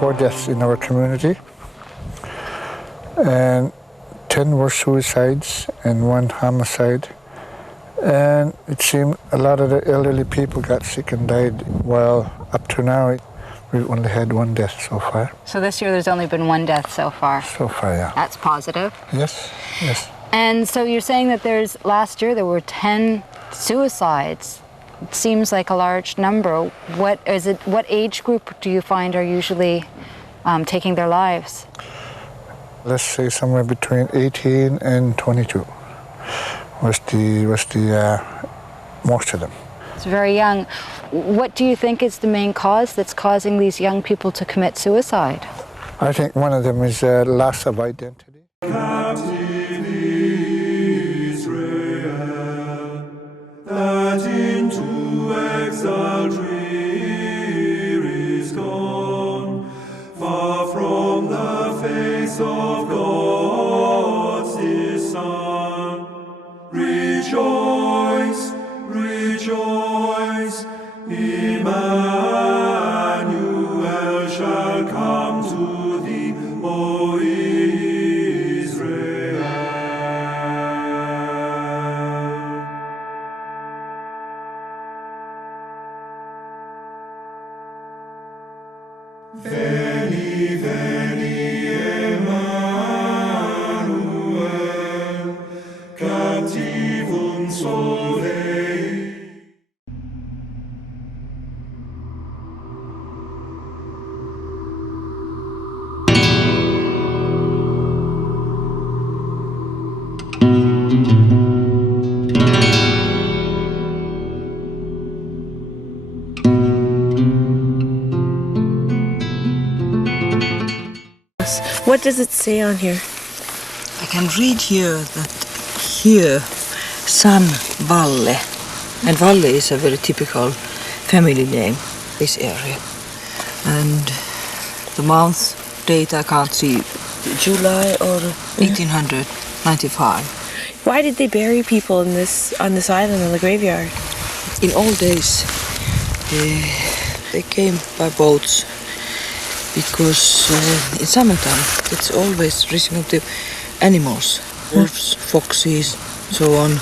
Four deaths in our community, and 10 were suicides and 1 homicide. And it seemed a lot of the elderly people got sick and died, while up to now we've only had 1 death so far. So this year there's only been 1 death so far? So far, yeah. That's positive? Yes, yes. And so you're saying that last year there were 10 suicides. It seems like a large number. What age group do you find are usually taking their lives? Let's say somewhere between 18 and 22 was the most of them. It's very young. What do you think is the main cause that's causing these young people to commit suicide? I think one of them is loss of identity. Captive Israel, that into exile dreary is gone, far from the face of God's dear Son. Rejoice, rejoice, Emmanuel shall come to thee, O Israel. Veni, veni, Emmanuel, captivum solei. What does it say on here? I can read here that here, San Valle, and Valle is a very typical family name, this area. And the month, date I can't see, July or 1895. Why did they bury people on this island in the graveyard? In old days, they came by boats because in summertime it's always reproductive animals, wolves, foxes, so on.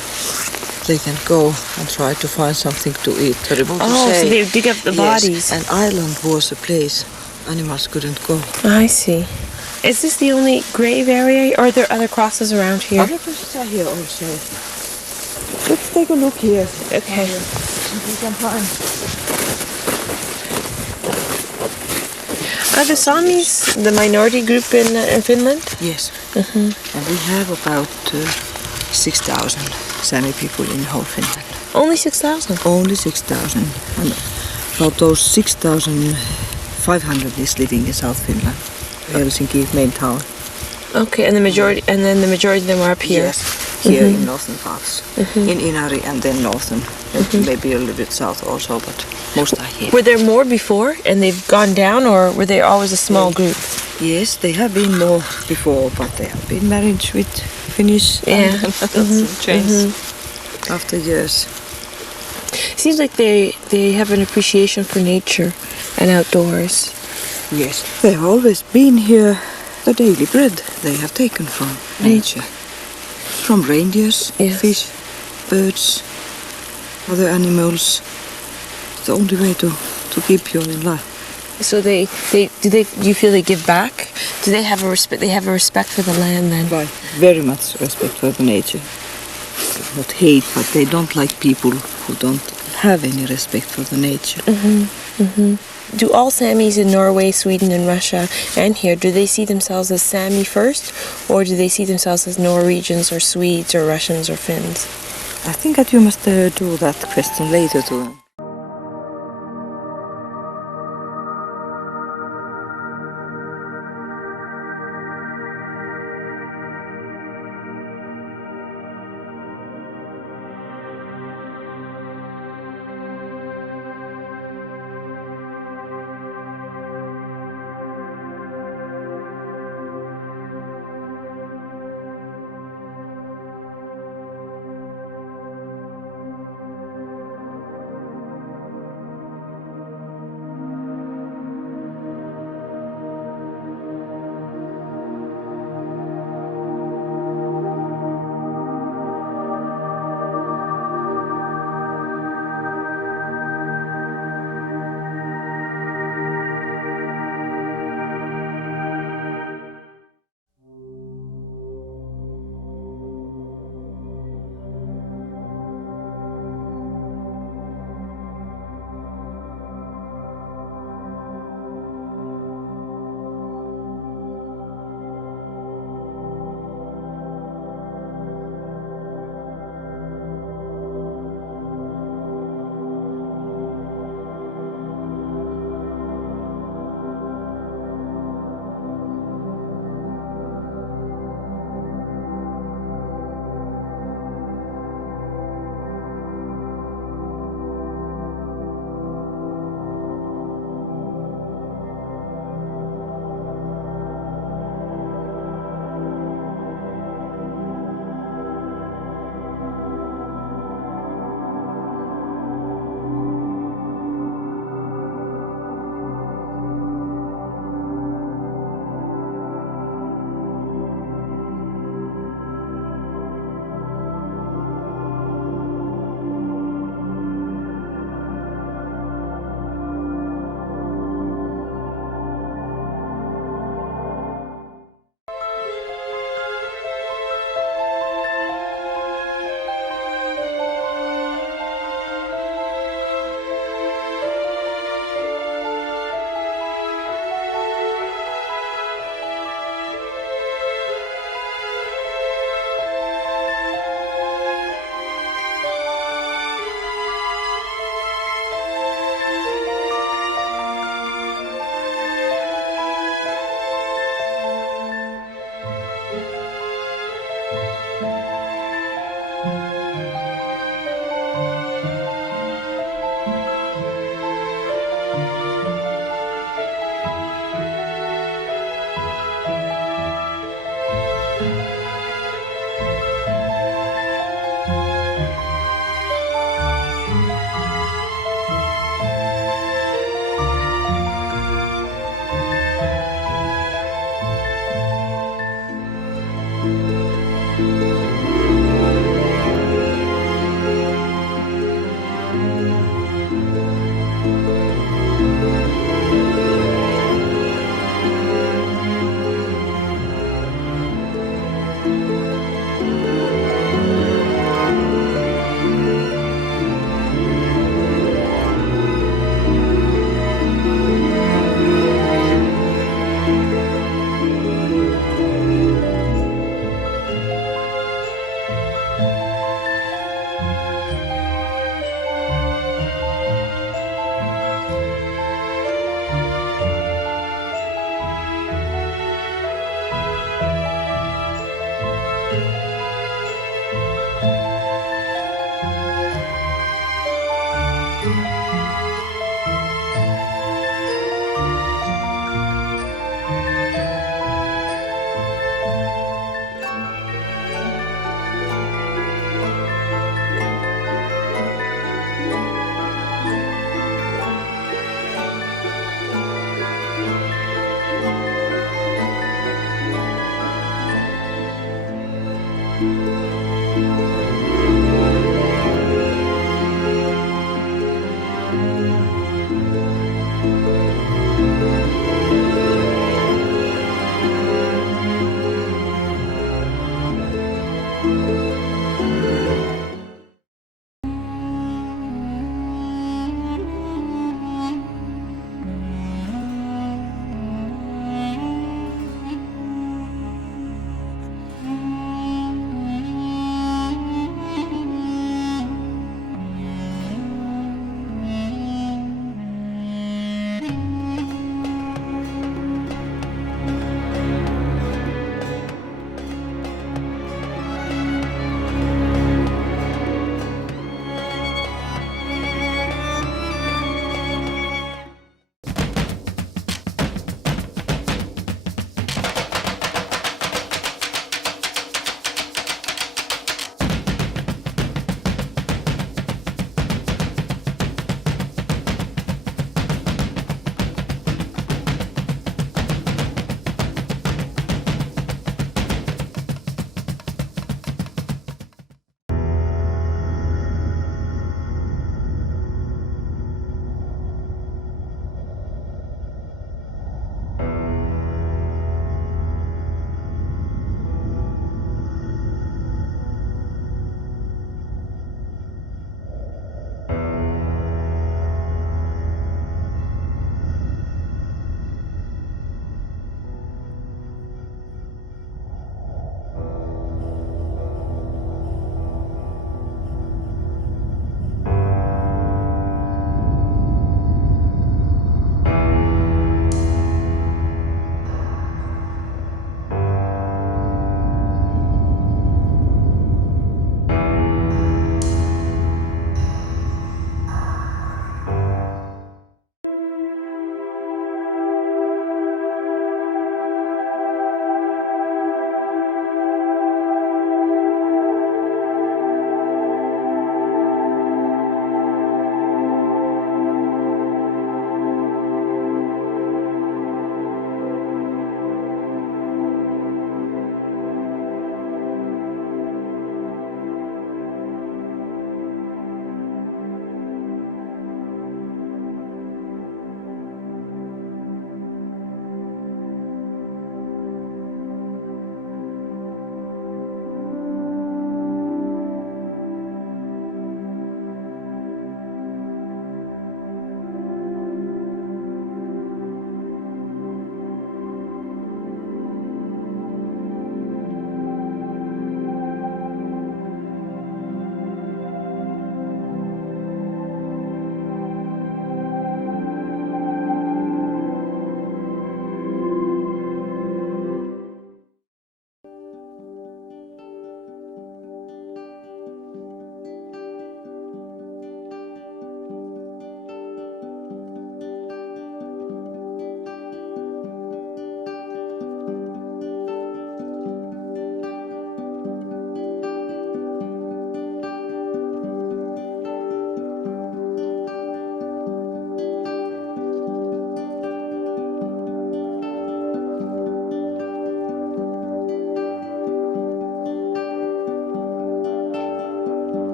They can go and try to find something to eat. Terrible to say. So they dig up the bodies. Yes, an island was a place animals couldn't go. I see. Is this the only grave area, or are there other crosses around here? Other places are here also. Let's take a look here. Okay. We can find. Are the Samis the minority group in Finland? Yes. And we have about 6,000 Sami people in whole Finland. Only 6,000? Only 6,000. And about those 6,500 is living in South Finland, Helsinki main town. Okay, and the majority of them are up here. Yes, here in northern parts, in Inari and then northern, maybe a little bit south also, but most are here. Were there more before and they've gone down, or were they always a small group? Yes, they have been more before, but they have been married with Finnish and changed after years. Seems like they have an appreciation for nature and outdoors. Yes, they have always been here. The daily bread they have taken from nature, from reindeers, fish, birds, other animals. It's the only way to keep you in life. So do you feel they give back? Do they have a respect? They have a respect for the land then? Right, very much respect for the nature. Not hate, but they don't like people who don't have any respect for the nature. Do all Samis in Norway, Sweden and Russia and here, do they see themselves as Sami first, or do they see themselves as Norwegians or Swedes or Russians or Finns? I think that you must do that question later to them.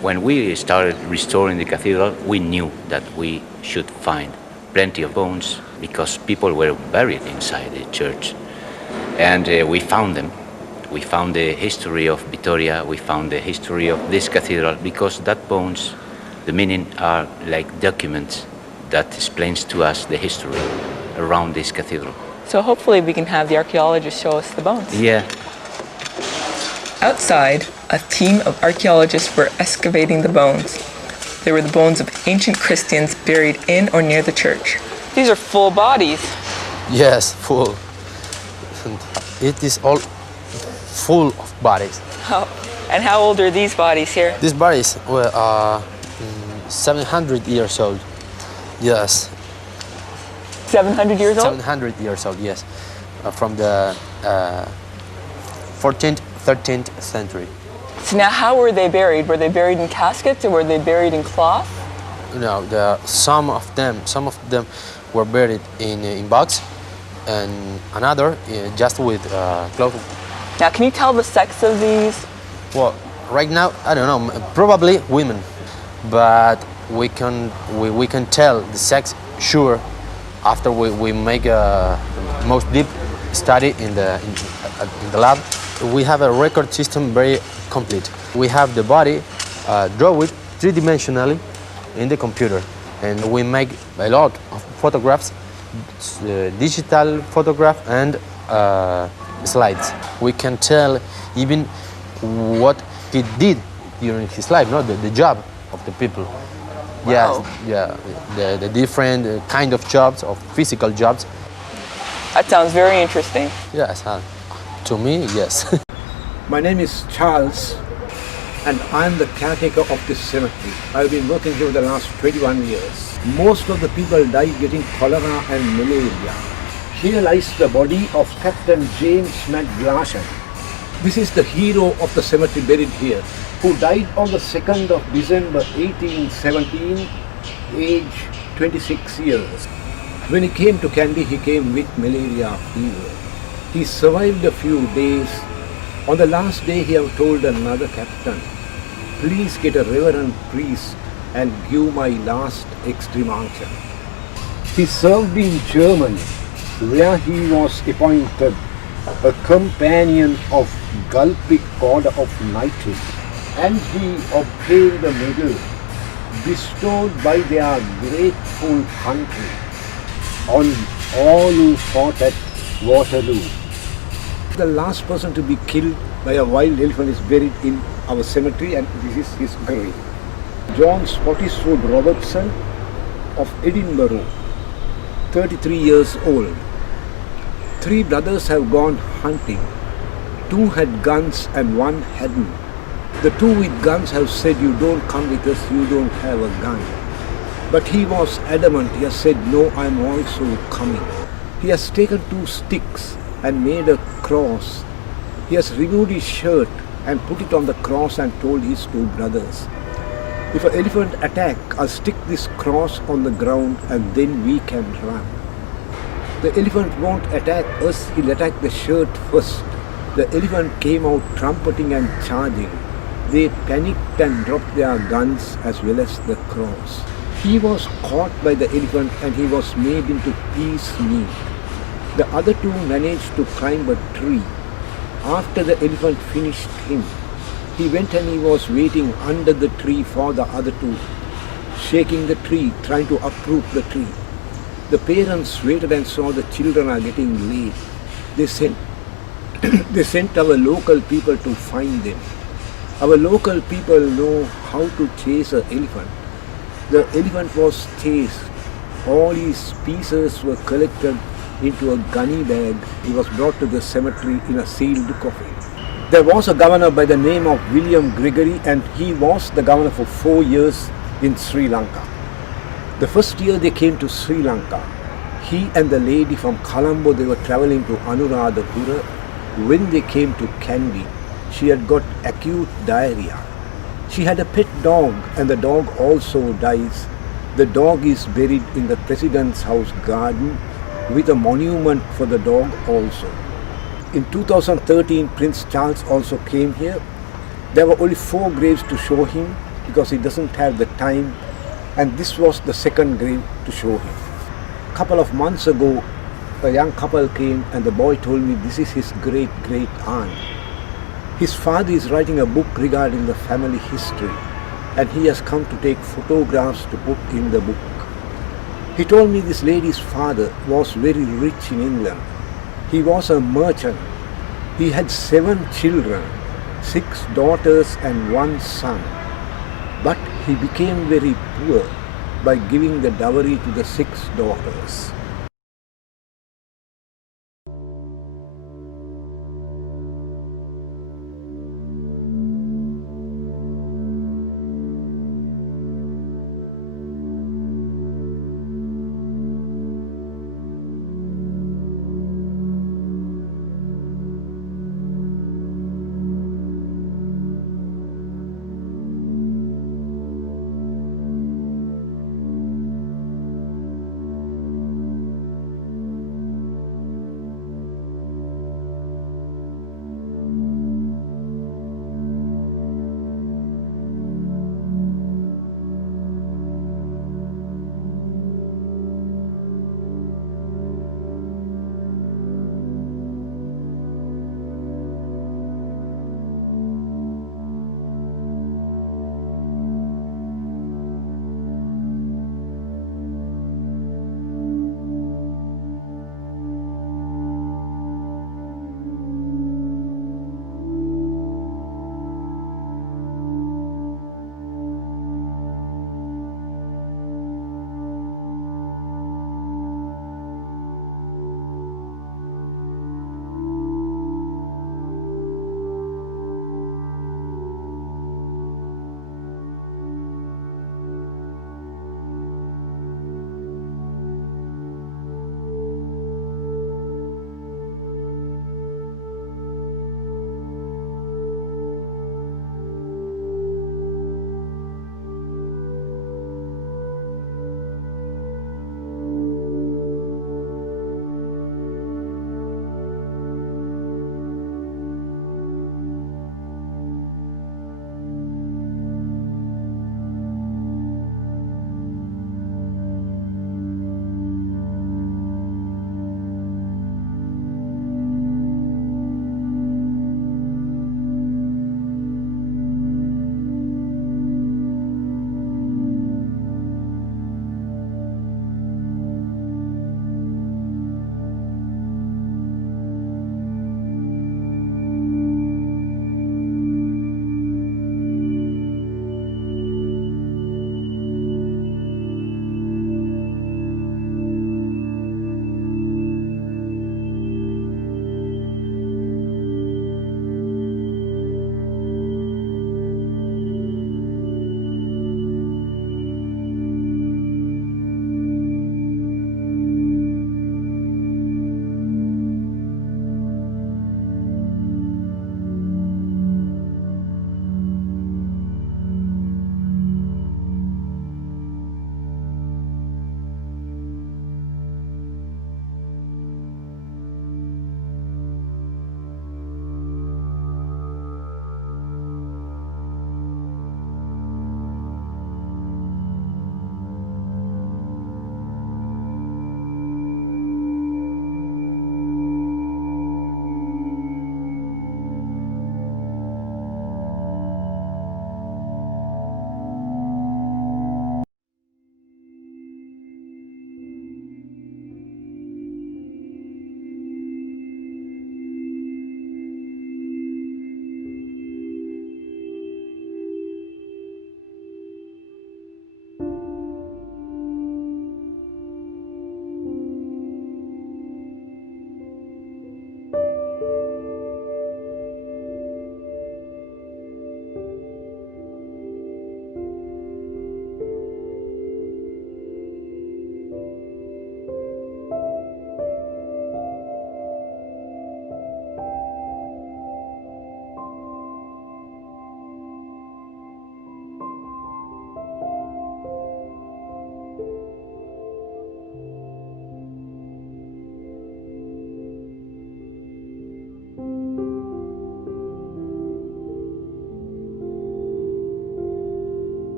When we started restoring the cathedral, we knew that we should find plenty of bones because people were buried inside the church. And we found them. We found the history of Vitoria, we found the history of this cathedral, because that bones, the meaning are like documents that explains to us the history around this cathedral. So hopefully we can have the archaeologists show us the bones. Yeah. Outside, a team of archaeologists were excavating the bones. They were the bones of ancient Christians buried in or near the church. These are full bodies. Yes, full. It is all full of bodies. And how old are these bodies here? These bodies were 700 years old. Yes. 700 years old? 700 years old, yes. From the 14th, 13th century. So now how were they buried? Were they buried in caskets or were they buried in cloth? No, some of them were buried in box, and another just with cloth. Now can you tell the sex of these? Well, Right now, I don't know, probably women, but we can tell the sex sure after we make a most deep study in the lab. We have a record system very complete. We have the body draw it three-dimensionally in the computer, and we make a lot of photographs, digital photograph and slides. We can tell even what he did during his life, not the job of the people. Wow. Yeah, the different kind of jobs, of physical jobs. That sounds very interesting. Yes, to me, yes. My name is Charles, and I'm the caretaker of this cemetery. I've been working here the last 21 years. Most of the people died getting cholera and malaria. Here lies the body of Captain James McGlashan. This is the hero of the cemetery buried here, who died on the 2nd of December 1817, age 26 years. When he came to Kandy, he came with malaria fever. He survived a few days. On the last day, he had told another captain, "Please get a reverend priest and give my last extreme unction." He served in Germany, where he was appointed a companion of Gulpic Order of Knighthood, and he obtained a medal bestowed by their grateful country on all who fought at Waterloo. The last person to be killed by a wild elephant is buried in our cemetery, and this is his grave. John Spottiswoode Robertson of Edinburgh, 33 years old. 3 brothers have gone hunting. 2 had guns and 1 hadn't. The 2 with guns have said, "You don't come with us, you don't have a gun." But he was adamant. He has said, "No, I'm also coming." He has taken 2 sticks and made a cross. He has removed his shirt and put it on the cross and told his 2 brothers, "If an elephant attack, I'll stick this cross on the ground and then we can run. The elephant won't attack us, he'll attack the shirt first." The elephant came out trumpeting and charging. They panicked and dropped their guns as well as the cross. He was caught by the elephant and he was made into piece meat. The other 2 managed to climb a tree. After the elephant finished him, he went and he was waiting under the tree for the other 2, shaking the tree, trying to uproot the tree. The parents waited and saw the children are getting late. They sent our local people to find them. Our local people know how to chase an elephant. The elephant was chased. All his pieces were collected into a gunny bag. He was brought to the cemetery in a sealed coffin. There was a governor by the name of William Gregory, and he was the governor for 4 years in Sri Lanka. The first year they came to Sri Lanka, he and the lady from Colombo, they were travelling to Anuradhapura. When they came to Kandy, she had got acute diarrhea. She had a pet dog, and the dog also dies. The dog is buried in the President's House garden with a monument for the dog also. In 2013, Prince Charles also came here. There were only 4 graves to show him because he doesn't have the time, and this was the 2nd grave to show him. A couple of months ago, a young couple came and the boy told me this is his great-great aunt. His father is writing a book regarding the family history, and he has come to take photographs to put in the book. He told me this lady's father was very rich in England. He was a merchant. He had 7 children, 6 daughters and 1 son. But he became very poor by giving the dowry to the 6 daughters.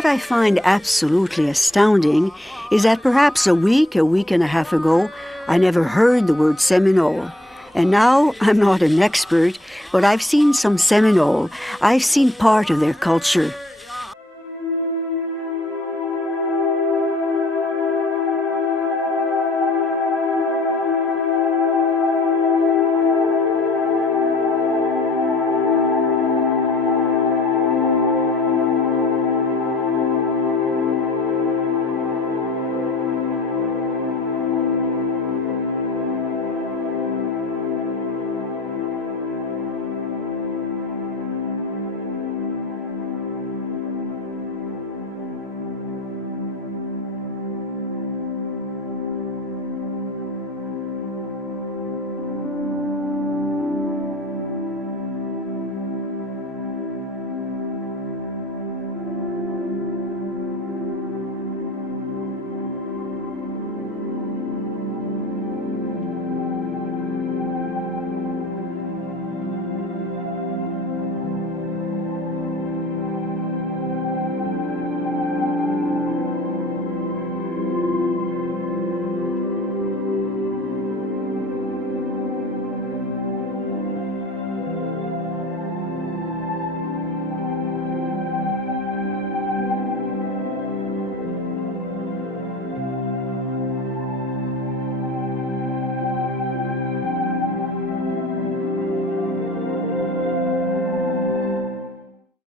what I find absolutely astounding is that perhaps a week and a half ago, I never heard the word Seminole. And now I'm not an expert, but I've seen some Seminole. I've seen part of their culture.